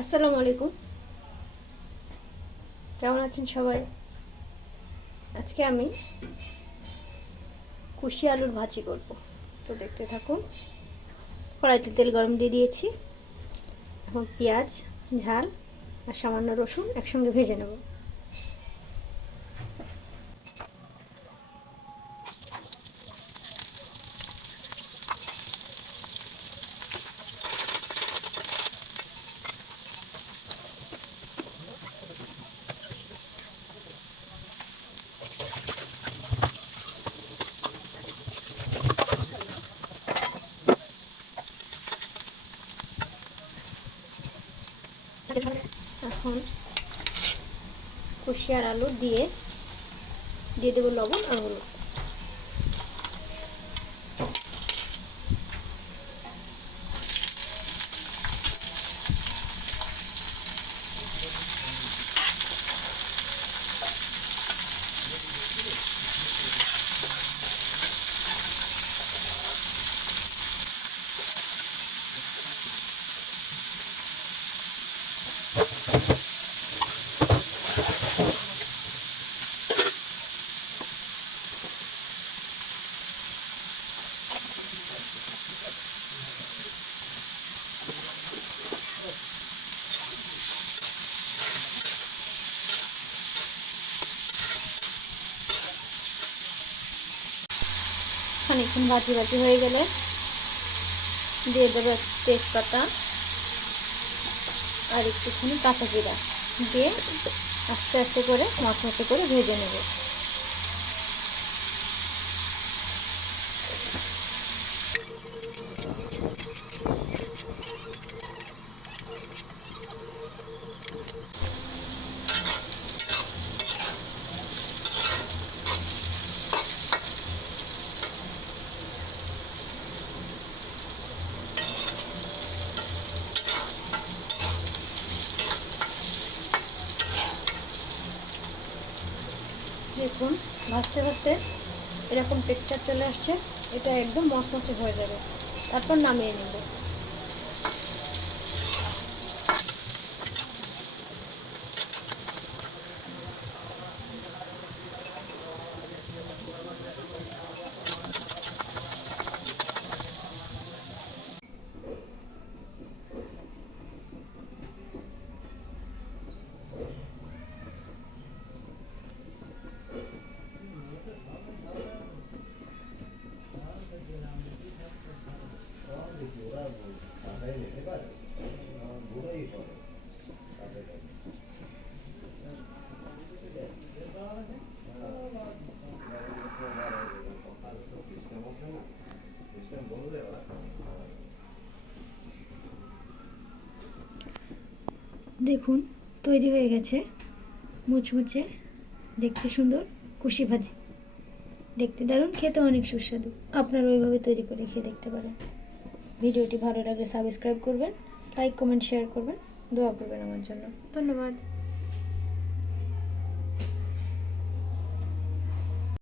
আসসালামু আলাইকুম। কেমন আছেন সবাই? আজকে আমি কুশি আলুর ভাজি করব। তো দেখতে থাকুন। কড়াইতে তেল গরম দিয়ে দিয়েছি। এখন পেঁয়াজ, ঝাল আর সামান্য রসুন একসঙ্গে ভেজে নেব। এখন কুশিয়ার আলু দিয়ে দিয়ে দেবো লবণ আর হলুদ। খানিকক্ষণ ভাজি ভাজি হয়ে গেলে দিয়ে দেবো তেজপাতা। আর একটুখানি কাঁচা জিরা দিয়ে আস্তে আস্তে করে মশমশে করে ভেজে নেব। দেখুন, ভাজতে ভাজতে এরকম টেক্সচার চলে আসছে, এটা একদম মচমচে হয়ে যাবে। তারপর নামিয়ে নেব। দেখুন, তৈরি হয়ে গেছে মুচমুচে, দেখতে সুন্দর কুশি ভাজি। দেখতে দারুণ, খেতে অনেক সুস্বাদু। আপনারা ওইভাবে তৈরি করে খেয়ে দেখতে পারেন। ভিডিওটি ভালো লাগলে সাবস্ক্রাইব করবেন লাইক কমেন্ট শেয়ার করবেন দোয়া করবেন আমার জন্য। ধন্যবাদ।